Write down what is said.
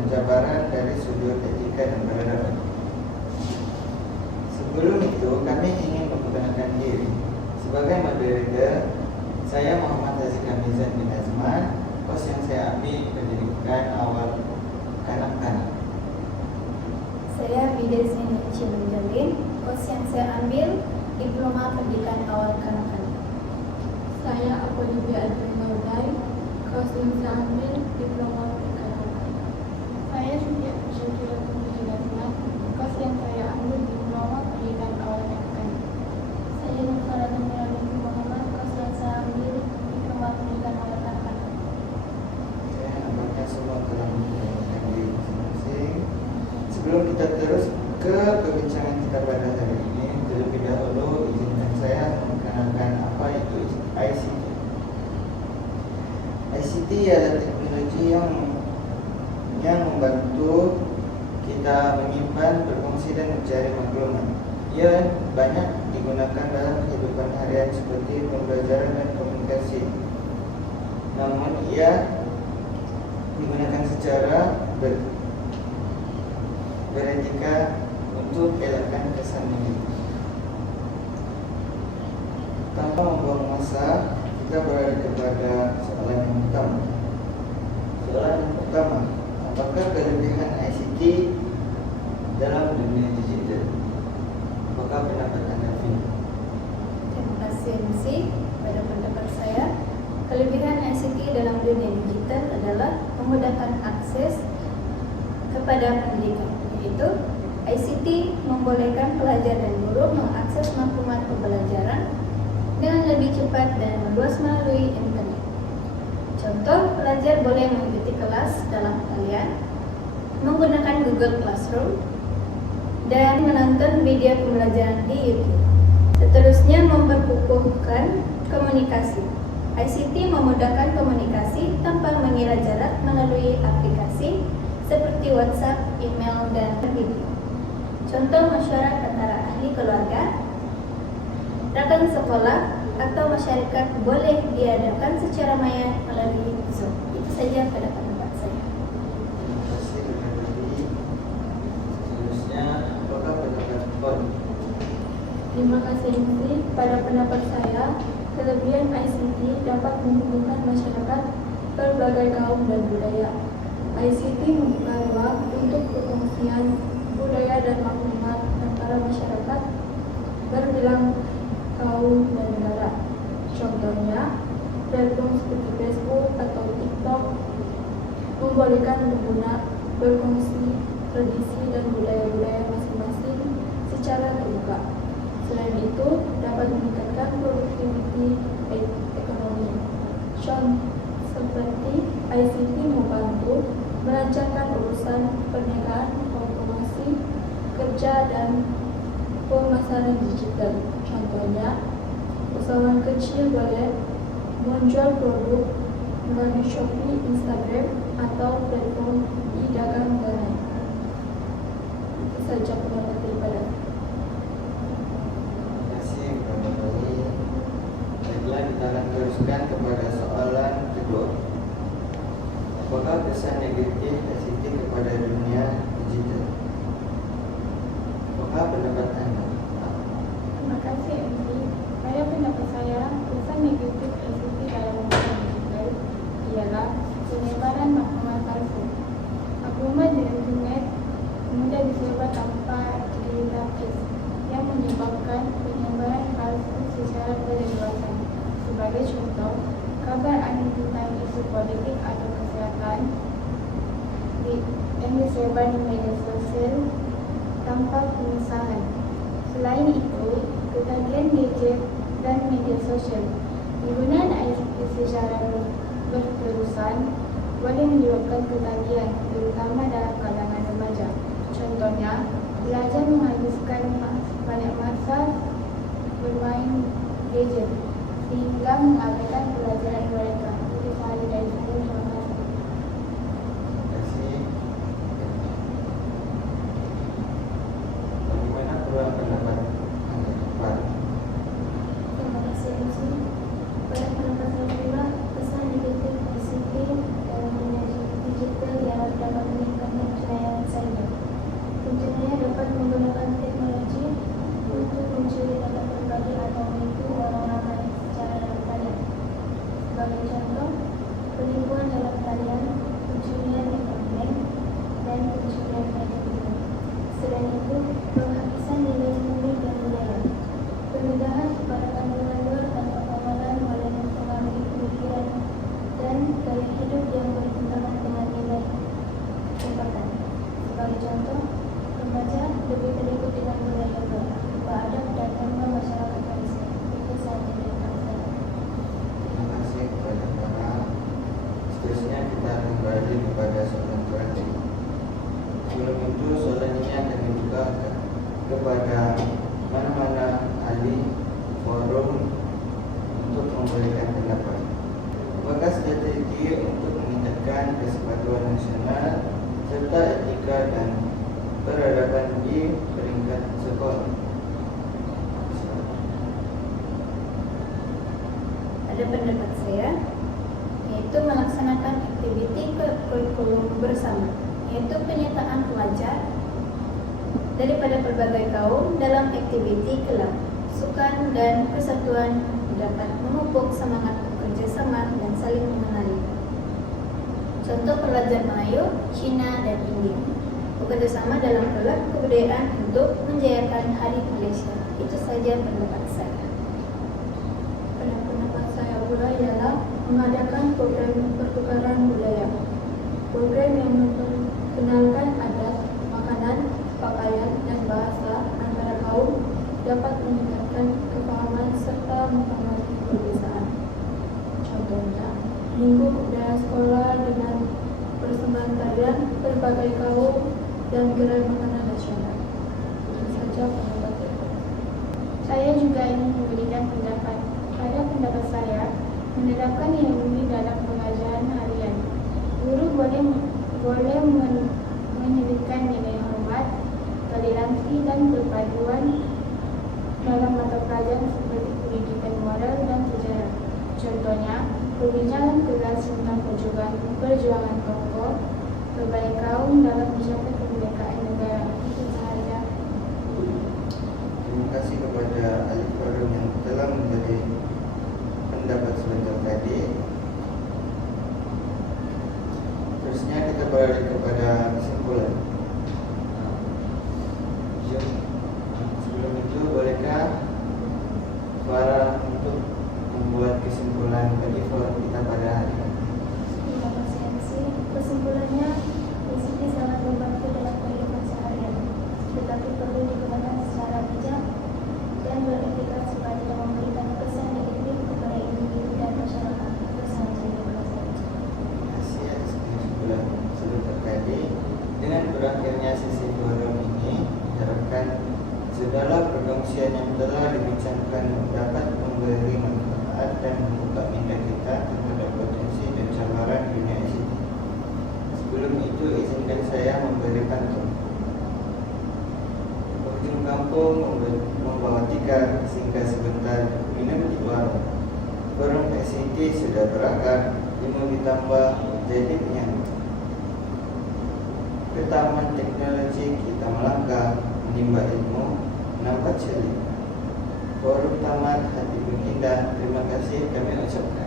penjabaran dari sudut etika dan peradaban. Sebelum itu, kami ingin memperkenalkan diri. Sebagai moderator, saya Muhammad Haziq Hamizan bin Azman. Kos yang saya ambil pendidikan awal kanak-kanak. Saya Bida Zainul Cimenjalin. Kos yang saya ambil diploma pendidikan awal kanak-kanak. Saya Apolibia Adrin Maudai. Kos yang saya ambil diploma pendidikan awal kanak-kanak. Saya Siti Syakira Tumbuh Azman. Kos yang saya ambil diploma pendidikan awal kanak-kanak. Saya Nurfara Tumira binti Muhammad. Kos yang saya ambil diploma pendidikan awal kanak-kanak. Nampaknya semua telah menjelaskan diri masing-masing. Sebelum kita terus ke perbincangan kita pada hari ini, terlebih dahulu izinkan saya memperkenalkan apa itu ICT. ICT adalah teknologi yang membantu kita menyimpan, berfungsi dan mencari maklumat. Ia banyak digunakan dalam kehidupan harian seperti pembelajaran dan komunikasi. Namun ia digunakan secara beretika untuk elakkan kesan negatif. Tanpa membuang masa, kita berada kepada soalan yang utama. Soalan yang pertama, apakah kelebihan ICT dalam dunia digital? Apakah pendapat Anda, Vin? Terima kasih MC. Pada pendapat saya, kelebihan ICT dalam dunia digital adalah memudahkan akses kepada pendidikan. Yaitu, ICT membolehkan pelajar dan guru mengakses maklumat pembelajaran dengan lebih cepat dan meluas melalui internet. Contoh, pelajar boleh mengikuti kelas dalam talian menggunakan Google Classroom dan menonton video pembelajaran di YouTube. Seterusnya, memperkukuhkan komunikasi. ICT memudahkan komunikasi tanpa mengira jarak melalui aplikasi seperti WhatsApp, email, dan video. Contoh, mesyuarat antara ahli keluarga, rekan sekolah, atau masyarakat boleh diadakan secara maya melalui Zoom. Itu saja pada pendapat saya. Terima kasih Budi. Seterusnya, apakah pendapat Pon? Terima kasih MC. Pada pendapat saya, kelebihan ICT dapat menghubungkan masyarakat berbagai kaum dan budaya. ICT membuka ruang untuk perkongsian budaya dan maklumat antara masyarakat berbilang kaum dan negara. Contohnya, platform seperti Facebook atau TikTok membolehkan pengguna berkongsi tradisi dan budaya-budaya masing-masing secara terbuka. Selain itu, dapat meningkatkan produktiviti ekonomi. Contoh seperti ICT membantu melancarkan urusan perniagaan, promosi, kerja, dan pemasaran digital. Contohnya, usahawan kecil boleh menjual produk melalui Shopee, Instagram, atau platform e-dagang online. Itu saja pendapat daripada. Terima kasih kepada Poli. Baiklah, kita akan teruskan kepada soalan kedua. Apakah kesan negatif ICT kepada dunia digital? Apakah pendapat Anda? Terima kasih MC. Pada pendapat saya, kesan negatif ICT dalam dunia digital ialah penyebaran maklumat palsu. Maklumat di internet mudah disebar tanpa dilatih, yang menyebabkan penyebaran palsu secara berlebihan. Sebagai contoh, kabar aneh tentang isu politik atau kesehatan yang disebar di media sosial tanpa pengesahan. Selain itu, ketagihan gadget dan media sosial. Penggunaan ICT secara berterusan boleh menyebabkan ketagihan, terutama dalam kalangan remaja. Contohnya, belajar menghabiskan banyak masa bermain gadget sehingga mengabaikan pelajaran mereka. Itu sahaja dari saya. Terima kasih. Terima kasih. Bagaimana pula pendapat Anda, Pak? Terima kasih MC. Pada pendapat saya pula, kesan negatif ICT dalam dunia digital yang dapat meningkatkan beralih kepada soalan terakhir. Sebelum itu, soalan ini akan dibuka kepada mana-mana ahli forum untuk memberikan pendapat. Apakah strategi untuk meningkatkan kesepakatan nasional serta etika dan peradaban di peringkat sekolah? Pada pendapat saya, yaitu melaksanakan aktiviti kurikulum bersama, yaitu penyertaan pelajar daripada berbagai kaum dalam aktiviti kelab, sukan dan persatuan dapat memupuk semangat bekerjasama dan saling mengenali. Contoh pelajar Melayu, Cina, dan India bekerjasama dalam kelab kebudayaan untuk menjayakan Hari Malaysia. Itu saja pendapat saya. Pada pendapat saya pula ialah mengadakan program pertukaran budaya. Program yang memperkenalkan adat, makanan, pakaian, dan bahasa antara kaum dapat meningkatkan kepahaman serta menghormati perbezaan. Contohnya, Minggu Budaya Sekolah dengan persembahan tarian berbagai kaum dan gerai makanan nasional. Itu saja pendapat saya. Saya juga ingin memberikan pendapat. Pada pendapat saya, menerapkan nilai ini dalam pengajaran harian. Guru boleh menyelipkan nilai hormat, toleransi, dan perpaduan dalam mata pelajaran seperti pendidikan moral dan sejarah. Contohnya, perbincangan keras tentang perjuangan tokoh berbagai kaum dalam mencapai kemerdekaan negara. Itu sahaja. Terima kasih kepada ahli forum yang telah memberi pendapat sebentar tadi. Terusnya kita beralih kepada kesimpulan. Sebelum itu, bolehkah para untuk membuat kesimpulan bagi forum kita pada hari ini? Terima kasih MC. Kesimpulannya, ICT sangat membantu dalam kehidupan seharian, tetapi perlu digunakan secara bijak dan beretika supaya tidak memberikan kesan negatif kepada individu dan masyarakat. Itu sahaja yang bisa saya ucapkan. Terima kasih atas kesimpulan sebentar tadi. Dengan berakhirnya sesi forum ini, diharapkan segala perkongsian yang telah dibincangkan dapat memberi manfaat dan membuka minda kita terhadap potensi dan cabaran dunia ICT. Sebelum itu, izinkan saya memberi pantun. Penghujung kampung membawa tikar, singgah sebentar minum di warung. Forum ICT sudah berakar, ilmu ditambah jadi penyambung. Ke taman teknologi kita melangkah, menimba ilmu, menambah celik. Forum tamat hati indah, terima kasih kami ucapkan.